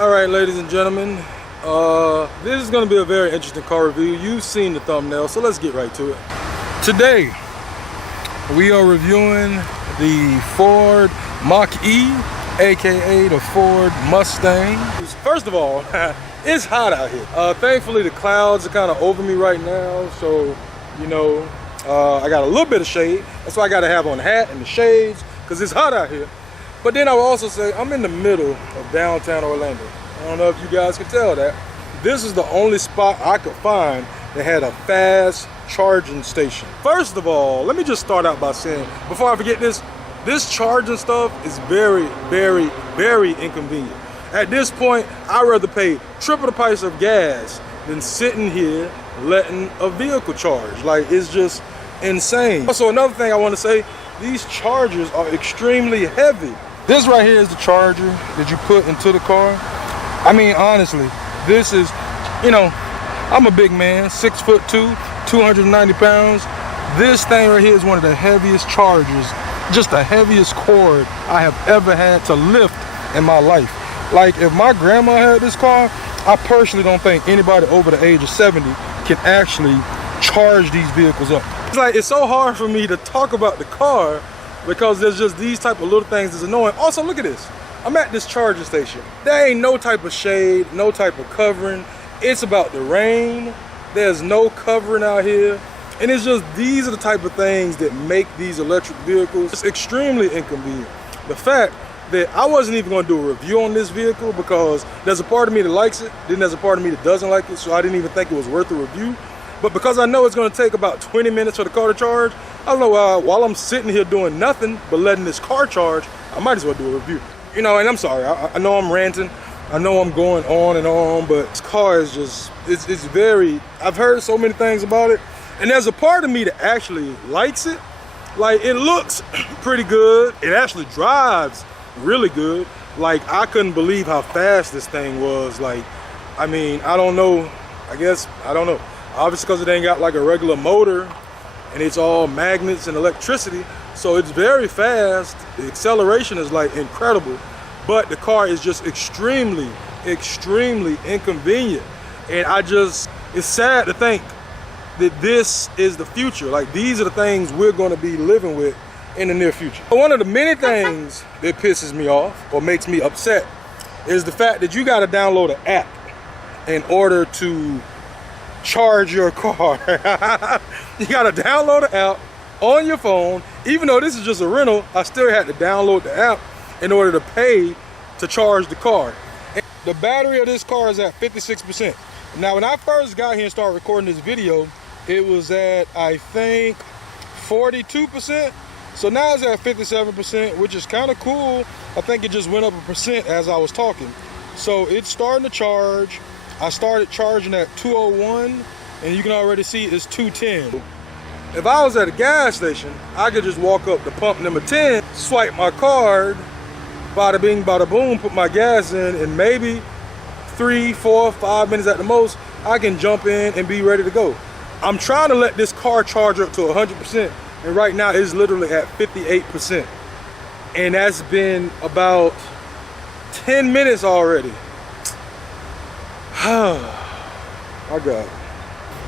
Alright, ladies and gentlemen, this is going to be a very interesting car review. You've seen the thumbnail, so let's get right to it. Today, we are reviewing the Ford Mach-E, aka the Ford Mustang. First of all, it's hot out here. Thankfully, the clouds are kind of over me right now, so, you know, I got a little bit of shade. That's why I got to have on the hat and the shades, because it's hot out here. But then I will also say I'm in the middle of downtown Orlando. I don't know if you guys can tell that. This is the only spot I could find that had a fast charging station. First of all, let me just start out by saying, before I forget this charging stuff is very, very, very inconvenient. At this point, I'd rather pay triple the price of gas than sitting here letting a vehicle charge. Like, it's just insane. Also, another thing I want to say, these chargers are extremely heavy. This right here is the charger that you put into the car. I mean, honestly, this is, you know, I'm a big man, 6'2", 290 pounds. This thing right here is one of the heaviest chargers, just the heaviest cord I have ever had to lift in my life. Like, if my grandma had this car, I personally don't think anybody over the age of 70 can actually charge these vehicles up. It's like, it's so hard for me to talk about the car because there's just these type of little things that's annoying. Also, look at this. I'm at this charging station. There ain't no type of shade, no type of covering. It's about the rain. There's no covering out here. And it's just, these are the type of things that make these electric vehicles just extremely inconvenient. The fact that I wasn't even going to do a review on this vehicle because there's a part of me that likes it, then there's a part of me that doesn't like it, so I didn't even think it was worth a review. But because I know it's going to take about 20 minutes for the car to charge, I don't know, while I'm sitting here doing nothing but letting this car charge, I might as well do a review. You know, and I'm sorry, I know I'm ranting, I know I'm going on and on, but this car is just, it's very, I've heard so many things about it, and there's a part of me that actually likes it. Like, it looks pretty good, it actually drives really good. Like, I couldn't believe how fast this thing was. Like, I mean, I don't know, I don't know. Obviously, because it ain't got like a regular motor and it's all magnets and electricity, so it's very fast. The acceleration is like incredible, but the car is just extremely, extremely inconvenient. And it's sad to think that this is the future. Like, these are the things we're going to be living with in the near future. One of the many things that pisses me off or makes me upset is the fact that you got to download an app in order to charge your car. You got to download an app on your phone. Even though this is just a rental, I still had to download the app in order to pay to charge the car. And the battery of this car is at 56%. Now, when I first got here and started recording this video, it was at, I think, 42%. So now it's at 57%, which is kind of cool. I think it just went up 1% as I was talking. So it's starting to charge. I started charging at 201, and you can already see it's 210. If I was at a gas station, I could just walk up to pump number 10, swipe my card, bada bing, bada boom, put my gas in, and maybe 3, 4, 5 minutes at the most, I can jump in and be ready to go. I'm trying to let this car charge up to 100%, and right now it's literally at 58%. And that's been about 10 minutes already. My God.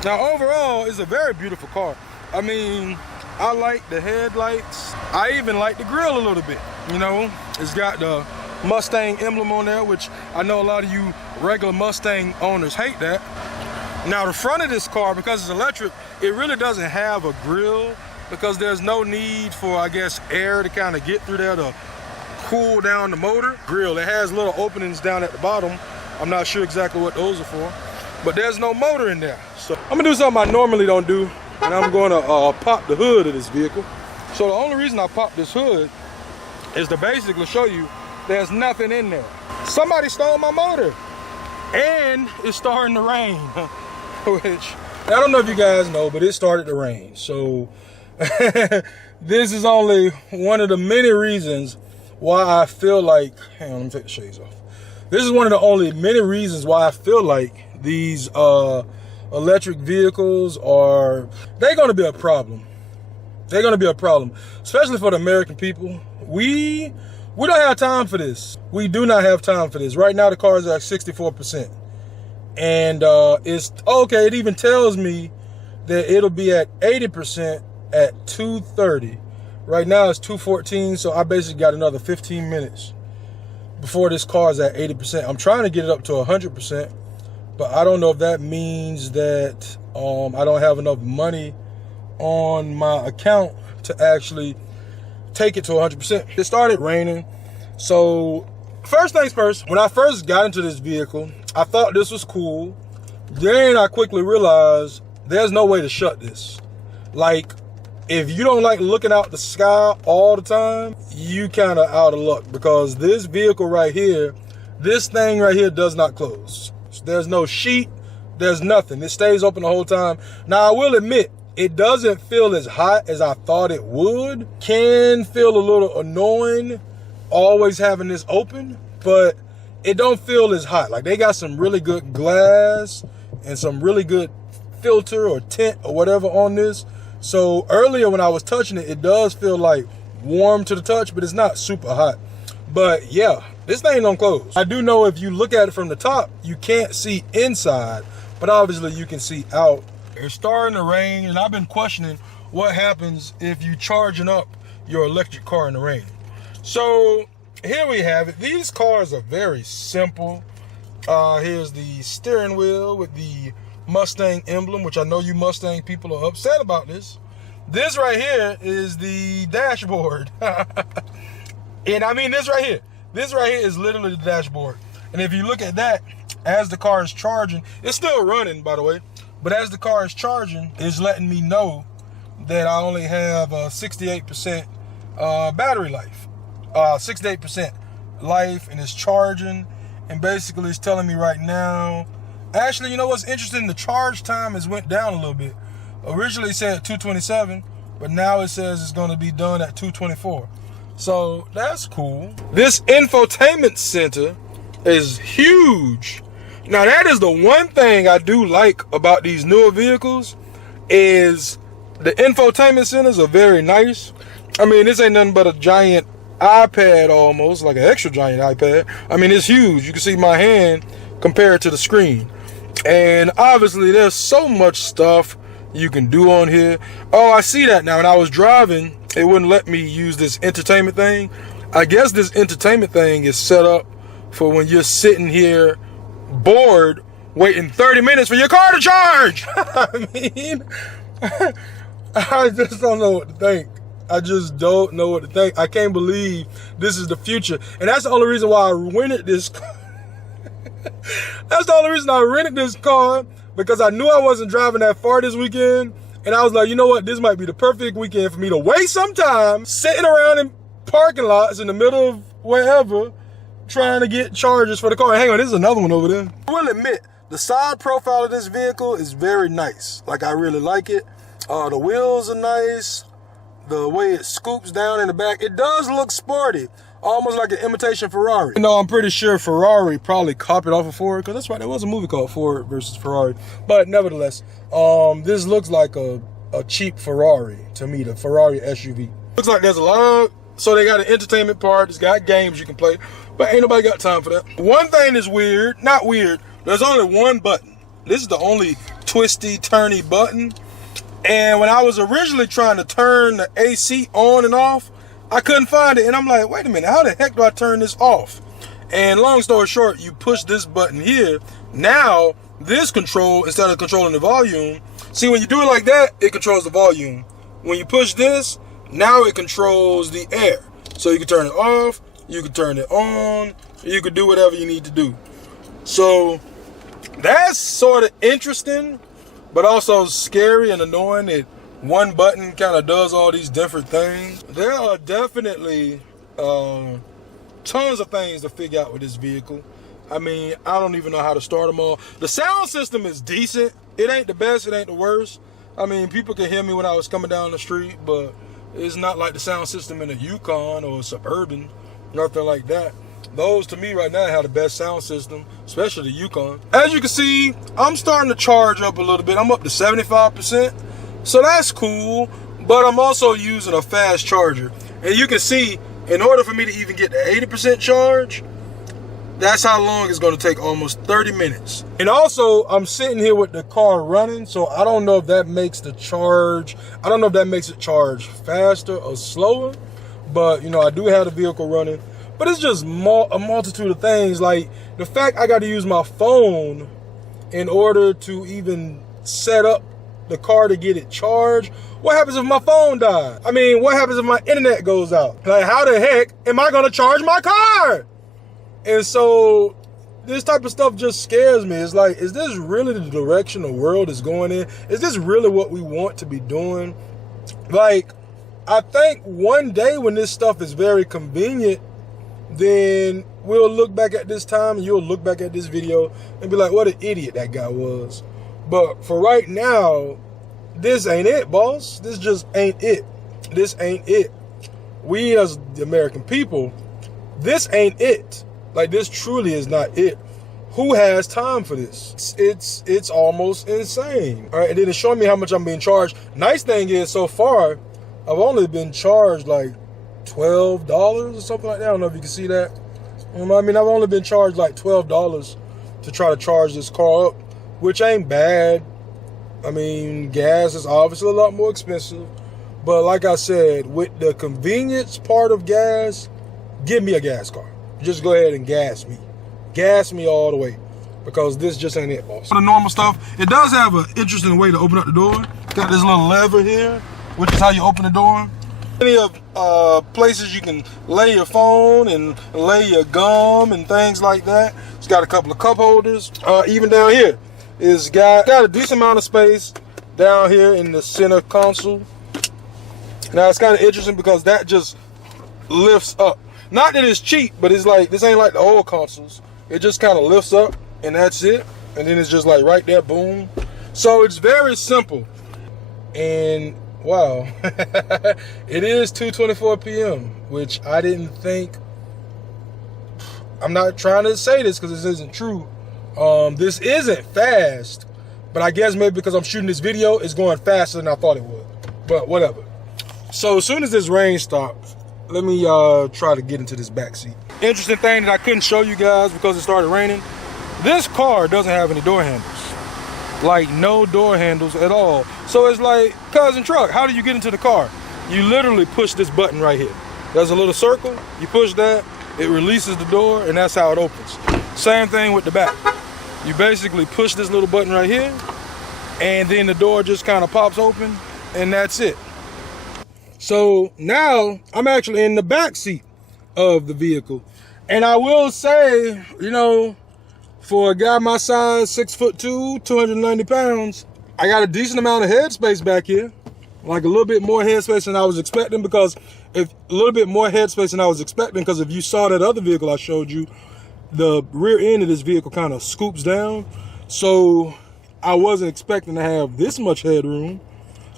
Now, overall, it's a very beautiful car. I mean, I like the headlights. I even like the grille a little bit. You know, it's got the Mustang emblem on there, which I know a lot of you regular Mustang owners hate that. Now, the front of this car, because it's electric, it really doesn't have a grille because there's no need for, I guess, air to kind of get through there to cool down the motor. Grille, it has little openings down at the bottom. I'm not sure exactly what those are for, but there's no motor in there. So I'm gonna do something I normally don't do, and I'm gonna pop the hood of this vehicle. So the only reason I popped this hood is to basically show you there's nothing in there. Somebody stole my motor, and it's starting to rain, which I don't know if you guys know, but it started to rain. So this is only one of the many reasons why I feel like, hang on, let me take the shades off. This is one of the only many reasons why I feel like these electric vehicles they're gonna be a problem. They're gonna be a problem, especially for the American people. We We don't have time for this. We do not have time for this. Right now, the car is at 64%. And it's okay. It even tells me that it'll be at 80% at 2:30. Right now, it's 2:14, so I basically got another 15 minutes before this car is at 80%. I'm trying to get it up to 100%, but I don't know if that means that I don't have enough money on my account to actually take it to 100%. It started raining. So first things first, when I first got into this vehicle, I thought this was cool. Then I quickly realized there's no way to shut this. Like, if you don't like looking out the sky all the time, you kind of out of luck, because this vehicle right here, this thing right here does not close. There's no sheet, there's nothing. It stays open the whole time. Now, I will admit, it doesn't feel as hot as I thought it would. Can feel a little annoying always having this open, but it don't feel as hot. Like, they got some really good glass and some really good filter or tint or whatever on this. So earlier when I was touching it, it does feel like warm to the touch, but it's not super hot. But yeah, this thing don't close. I do know if you look at it from the top, you can't see inside, but obviously you can see out. It's starting to rain, and I've been questioning what happens if you charging up your electric car in the rain. So here we have it. These cars are very simple. Here's the steering wheel with the Mustang emblem, which I know you Mustang people are upset about this. This right here is the dashboard. And I mean, this right here is literally the dashboard. And if you look at that, as the car is charging, it's still running, by the way, but as the car is charging, it's letting me know that I only have 68% battery life, 68% life, and it's charging. And basically it's telling me right now, actually, you know what's interesting? The charge time has went down a little bit. Originally it said 2:27, but now it says it's going to be done at 2:24. So that's cool. This infotainment center is huge. Now, that is the one thing I do like about these newer vehicles, is the infotainment centers are very nice. I mean, this ain't nothing but a giant iPad, almost like an extra giant iPad. I mean, it's huge. You can see my hand compared to the screen. And obviously there's so much stuff you can do on here. Oh, I see that now. When I was driving, it wouldn't let me use this entertainment thing. I guess this entertainment thing is set up for when you're sitting here bored waiting 30 minutes for your car to charge. I mean, I just don't know what to think. I just don't know what to think. I can't believe this is the future. And that's the only reason why I rented this car. That's the only reason I rented this car, because I knew I wasn't driving that far this weekend. And I was like, you know what? This might be the perfect weekend for me to waste some time sitting around in parking lots in the middle of wherever trying to get chargers for the car. Hang on, this is another one over there. I will admit, the side profile of this vehicle is very nice. Like, I really like it. The wheels are nice. The way it scoops down in the back, it does look sporty, almost like an imitation Ferrari. You know, I'm pretty sure Ferrari probably copied off of Ford, because that's right, there was a movie called Ford versus Ferrari. But nevertheless, this looks like a cheap Ferrari to me, the Ferrari SUV. Looks like there's a lot, so they got an entertainment part, it's got games you can play, but ain't nobody got time for that. One thing is weird, not weird, there's only one button. This is the only twisty, turny button. And when I was originally trying to turn the AC on and off, I couldn't find it. And I'm like, wait a minute, how the heck do I turn this off? And long story short, you push this button here. Now, this control, instead of controlling the volume, see, when you do it like that, it controls the volume. When you push this, now it controls the air. So you can turn it off, you can turn it on, you can do whatever you need to do. So that's sort of interesting, but also scary and annoying that one button kind of does all these different things. There are definitely tons of things to figure out with this vehicle. I mean, I don't even know how to start them all. The sound system is decent. It ain't the best, it ain't the worst. I mean, people can hear me when I was coming down the street, but it's not like the sound system in a Yukon or a Suburban, nothing like that. Those, to me, right now, have the best sound system, especially the Yukon. As you can see, I'm starting to charge up a little bit. I'm up to 75%, so that's cool, but I'm also using a fast charger. And you can see in order for me to even get the 80% charge, that's how long it's going to take, almost 30 minutes. And also, I'm sitting here with the car running, so I don't know if that makes the charge, I don't know if that makes it charge faster or slower, but you know, I do have the vehicle running. But it's just a multitude of things, like the fact I got to use my phone in order to even set up the car to get it charged. What happens if my phone dies? I mean, what happens if my internet goes out? Like, how the heck am I going to charge my car? And so this type of stuff just scares me. It's like, is this really the direction the world is going in? Is this really what we want to be doing? Like, I think one day when this stuff is very convenient, then we'll look back at this time and you'll look back at this video and be like, what an idiot that guy was. But for right now, this ain't it, boss. This just ain't it. This ain't it. We as the American people, this ain't it. Like, this truly is not it. Who has time for this? It's almost insane. All right, and then it's showing me how much I'm being charged. Nice thing is, so far, I've only been charged like $12 or something like that. I don't know if you can see that. I mean, I've only been charged like $12 to try to charge this car up, which ain't bad. I mean, gas is obviously a lot more expensive. But like I said, with the convenience part of gas, give me a gas car. Just go ahead and gas me. Gas me all the way. Because this just ain't it, boss. For the normal stuff, it does have an interesting way to open up the door. Got this little lever here, which is how you open the door. Plenty of places you can lay your phone and lay your gum and things like that. It's got a couple of cup holders. Even down here, it's got a decent amount of space down here in the center console. Now it's kind of interesting because that just lifts up. Not that it's cheap, but it's like, this ain't like the old consoles. It just kind of lifts up and that's it. And then it's just like right there, boom. So it's very simple. And wow, it is 2:24 p.m., which I didn't think. I'm not trying to say this because this isn't true. This isn't fast, but I guess maybe because I'm shooting this video, it's going faster than I thought it would. But whatever. So as soon as this rain stops, let me try to get into this back seat. Interesting thing that I couldn't show you guys because it started raining. This car doesn't have any door handles. Like, no door handles at all. So it's like, Cuzzintruck, how do you get into the car? You literally push this button right here. There's a little circle, you push that, it releases the door, and that's how it opens. Same thing with the back. You basically push this little button right here, and then the door just kind of pops open, and that's it. So now I'm actually in the back seat of the vehicle. And I will say, you know, for a guy my size, 6'2", 290 pounds, I got a decent amount of headspace back here. Like a little bit more headspace than I was expecting, because if you saw that other vehicle I showed you, the rear end of this vehicle kind of scoops down. So I wasn't expecting to have this much headroom.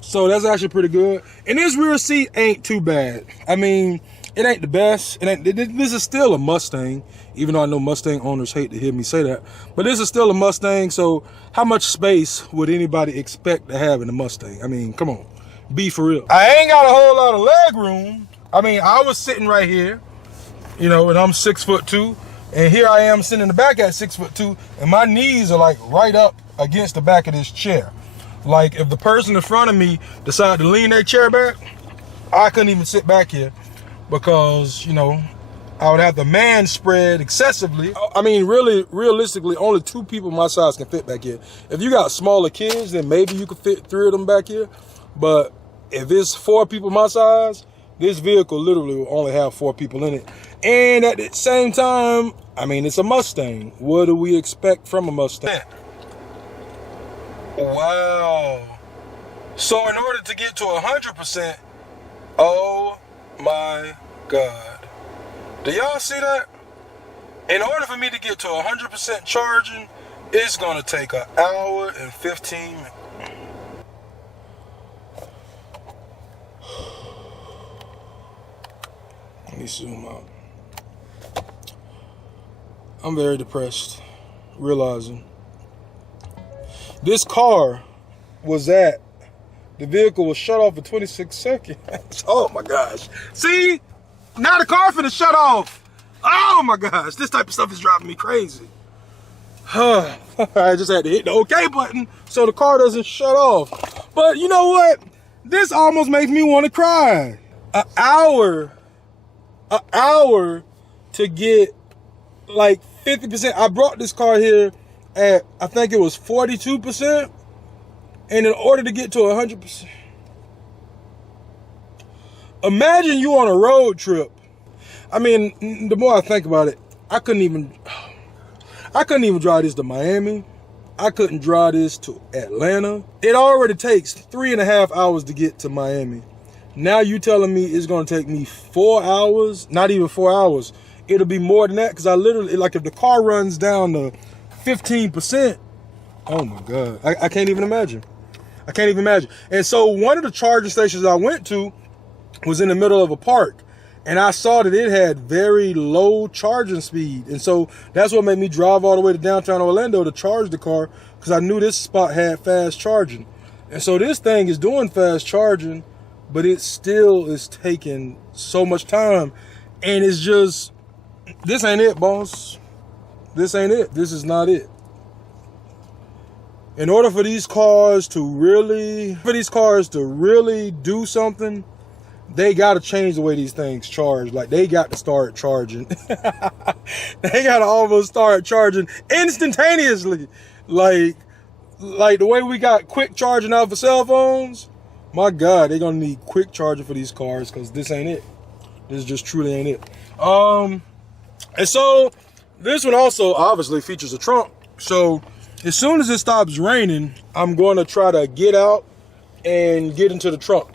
So that's actually pretty good. And this rear seat ain't too bad. I mean, it ain't the best. This is still a Mustang, even though I know Mustang owners hate to hear me say that. But this is still a Mustang, so how much space would anybody expect to have in a Mustang? I mean, come on, be for real. I ain't got a whole lot of leg room. I mean, I was sitting right here, you know, and I'm 6'2", and here I am sitting in the back at 6'2", and my knees are like right up against the back of this chair. Like, if the person in front of me decided to lean their chair back, I couldn't even sit back here because, you know, I would have to man spread excessively. I mean, really, realistically, only 2 people my size can fit back here. If you got smaller kids, then maybe you could fit 3 of them back here. But if it's 4 people my size, this vehicle literally will only have 4 people in it. And at the same time, I mean, it's a Mustang. What do we expect from a Mustang? Wow. So in order to get to 100%, oh my God. Do y'all see that? In order for me to get to 100% charging, it's gonna take 1 hour and 15 minutes. Let me zoom out. I'm very depressed, realizing this car was the vehicle was shut off for 26 seconds. Oh my gosh. See, Now the car finna shut off. Oh my gosh, this type of stuff is driving me crazy. I just had to hit the OK button so the car doesn't shut off. But you know what? This almost makes me want to cry. An hour to get like 50%. I brought this car here at, I think it was 42%. And in order to get to 100%, imagine you on a road trip. I mean, the more I think about it, I couldn't even drive this to Miami. I couldn't drive this to Atlanta. It already takes 3.5 hours to get to Miami. Now you telling me it's gonna take me 4 hours? Not even 4 hours. It'll be more than that, because I literally, like, if the car runs down to 15%, oh my God, I can't even imagine. I can't even imagine. And so one of the charging stations I went to was in the middle of a park. And I saw that it had very low charging speed. And so that's what made me drive all the way to downtown Orlando to charge the car, because I knew this spot had fast charging. And so this thing is doing fast charging, but it still is taking so much time. And it's just, this ain't it, boss. This ain't it. This is not it. In order for these cars to really do something, they got to change the way these things charge. Like, they got to start charging. They got to almost start charging instantaneously. Like the way we got quick charging out for cell phones. My God, they're going to need quick charging for these cars, because this ain't it. This just truly ain't it. And so this one also obviously features a trunk. So as soon as it stops raining, I'm going to try to get out and get into the trunk.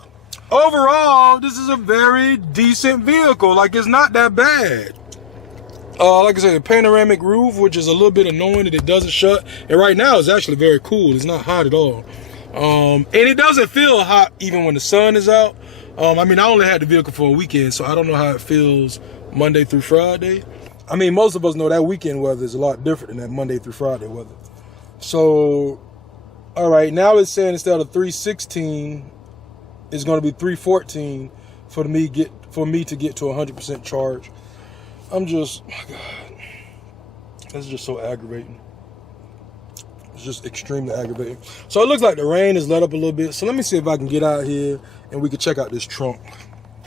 Overall, this is a very decent vehicle. Like, it's not that bad. Like I said, a panoramic roof, which is a little bit annoying that it doesn't shut. And right now, it's actually very cool. It's not hot at all. And it doesn't feel hot even when the sun is out. I mean, I only had the vehicle for a weekend, so I don't know how it feels Monday through Friday. I mean, most of us know that weekend weather is a lot different than that Monday through Friday weather. So, all right, now it's saying instead of 316, it's going to be 314 for me to get to 100% charge. I'm just, my God, that's just so aggravating. It's just extremely aggravating. So it looks like the rain has let up a little bit. So let me see if I can get out here and we can check out this trunk.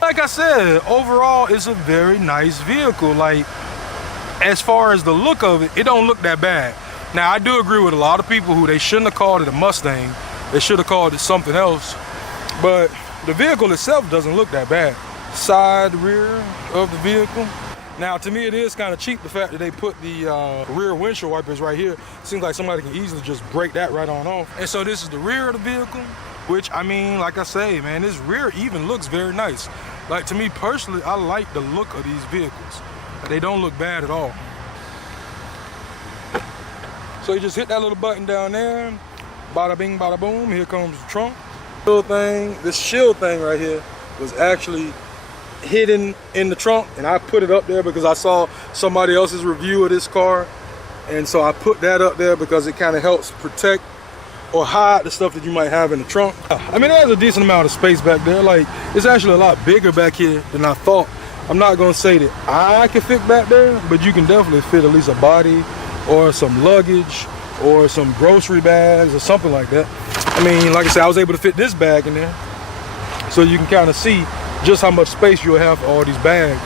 Like I said, overall, it's a very nice vehicle. Like, as far as the look of it, it don't look that bad. Now, I do agree with a lot of people who they shouldn't have called it a Mustang. They should have called it something else. But the vehicle itself doesn't look that bad. Side, rear of the vehicle. Now, to me, it is kind of cheap, the fact that they put the rear windshield wipers right here. Seems like somebody can easily just break that right on off. And so this is the rear of the vehicle, which, I mean, like I say, man, this rear even looks very nice. Like, to me personally, I like the look of these vehicles. They don't look bad at all. So you just hit that little button down there. Bada bing, bada boom. Here comes the trunk. This shield thing right here was actually hidden in the trunk, and I put it up there because I saw somebody else's review of this car, and so I put that up there because it kind of helps protect or hide the stuff that you might have in the trunk. I mean, there's a decent amount of space back there. Like, it's actually a lot bigger back here than I thought. I'm not gonna say that I can fit back there, but you can definitely fit at least a body or some luggage or some grocery bags or something like that. I mean, like I said, I was able to fit this bag in there, so you can kind of see just how much space you'll have for all these bags.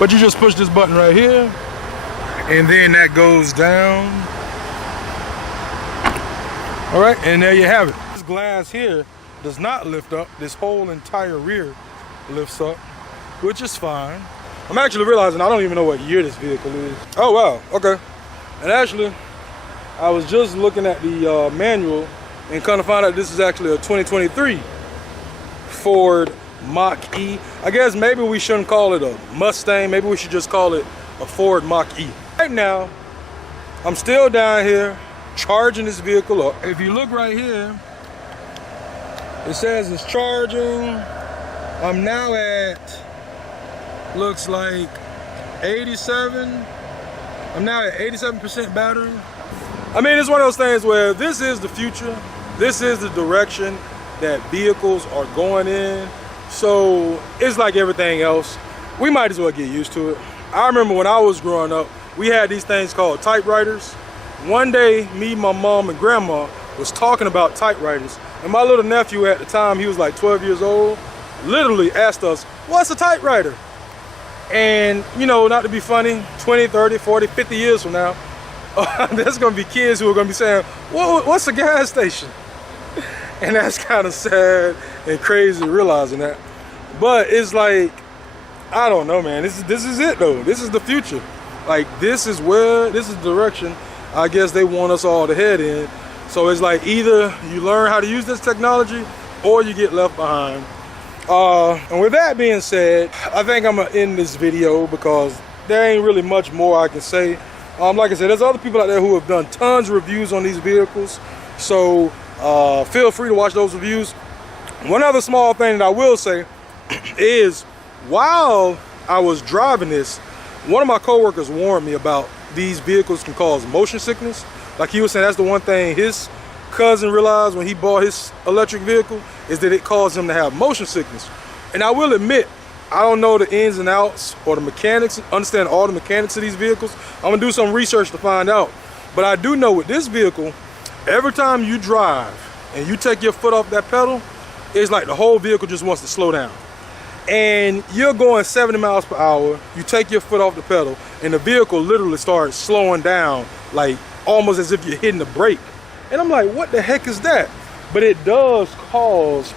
But you just push this button right here, and then that goes down. All right, and there you have it. This glass here does not lift up. This whole entire rear lifts up, which is fine. I'm actually realizing I don't even know what year this vehicle is. Oh, wow, okay. And actually, I was just looking at the manual and kind of found out this is actually a 2023 Ford Mach-E. I guess maybe we shouldn't call it a Mustang. Maybe we should just call it a Ford Mach-E. Right now, I'm still down here charging this vehicle up. If you look right here, it says it's charging. I'm now at, looks like 87. I'm now at 87% battery. I mean, it's one of those things where this is the future. This is the direction that vehicles are going in. So it's like everything else. we might as well get used to it. I remember when I was growing up, we had these things called typewriters. One day, me, my mom, and grandma was talking about typewriters, and my little nephew at the time, he was like 12 years old, literally asked us, what's a typewriter? And, you know, not to be funny, 20, 30, 40, 50 years from now, there's gonna be kids who are gonna be saying, what's a gas station? And that's kind of sad and crazy realizing that. But it's like, I don't know, man. This is it though. This is the future. Like, this is the direction I guess they want us all to head in. So it's like either you learn how to use this technology or you get left behind. And with that being said, I think I'm gonna end this video because there ain't really much more I can say. Like I said, there's other people out there who have done tons of reviews on these vehicles. So feel free to watch those reviews. One other small thing that I will say is, while I was driving this, one of my coworkers warned me about these vehicles can cause motion sickness. Like he was saying, that's the one thing his cousin realized when he bought his electric vehicle, is that it caused him to have motion sickness. And I will admit, I don't know the ins and outs or the mechanics, understand all the mechanics of these vehicles. I'm gonna do some research to find out. But I do know with this vehicle, every time you drive and you take your foot off that pedal, it's like the whole vehicle just wants to slow down. And you're going 70 miles per hour, you take your foot off the pedal, and the vehicle literally starts slowing down, like almost as if you're hitting the brake. And I'm like, what the heck is that? But it does cause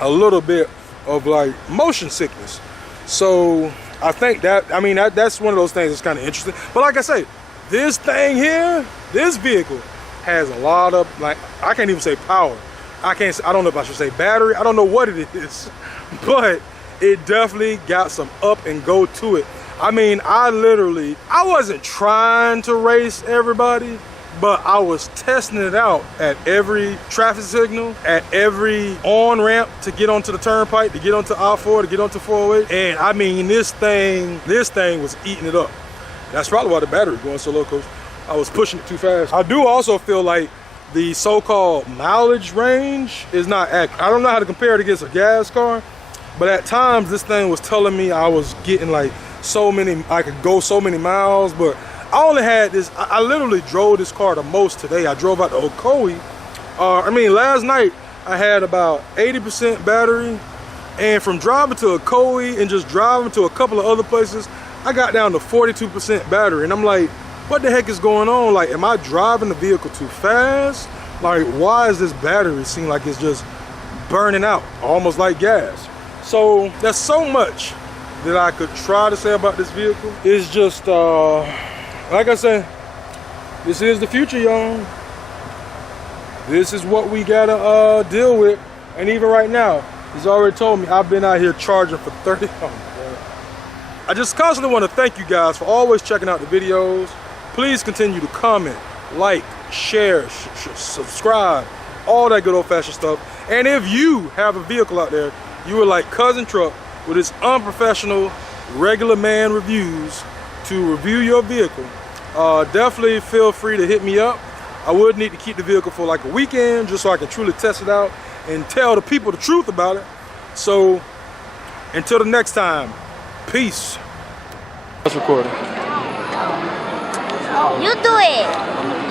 a little bit of like motion sickness. So I think that, I mean, that's one of those things that's kind of interesting. But like I say, this thing here, this vehicle has a lot of, like, I can't even say power. I don't know if I should say battery. I don't know what it is, but it definitely got some up and go to it. I mean, I wasn't trying to race everybody, but I was testing it out at every traffic signal, at every on-ramp to get onto the turnpike, to get onto I-4, to get onto 408. And I mean, this thing was eating it up. That's probably why the battery was going so low, because I was pushing it too fast. I do also feel like the so-called mileage range is not accurate. I don't know how to compare it against a gas car, but at times this thing was telling me I was getting like so many, I could go so many miles, but I only had this, I literally drove this car the most today. I drove out to Ocoee. I mean, last night I had about 80% battery, and from driving to Ocoee and just driving to a couple of other places, I got down to 42% battery. And I'm like, what the heck is going on? Like, am I driving the vehicle too fast? Like, why is this battery seem like it's just burning out, almost like gas? So there's so much that I could try to say about this vehicle. It's just, like I said, this is the future, y'all. This is what we gotta deal with. And even right now, he's already told me I've been out here charging for 30. Oh, I just constantly want to thank you guys for always checking out the videos. Please continue to comment, like, share, subscribe, all that good old-fashioned stuff. And if you have a vehicle out there, you would like Cuzzintruck with his unprofessional, regular man reviews to review your vehicle, definitely feel free to hit me up. I would need to keep the vehicle for like a weekend just so I can truly test it out and tell the people the truth about it. So until the next time, peace. Let's record it. You do it.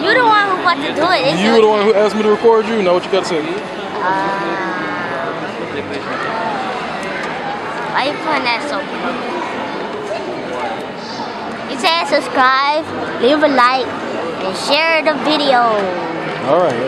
You're the one who got to do it. You were the one who asked me to record you. Know what you got to say? Why you putting that so? You say subscribe, leave a like, and share the video. All right.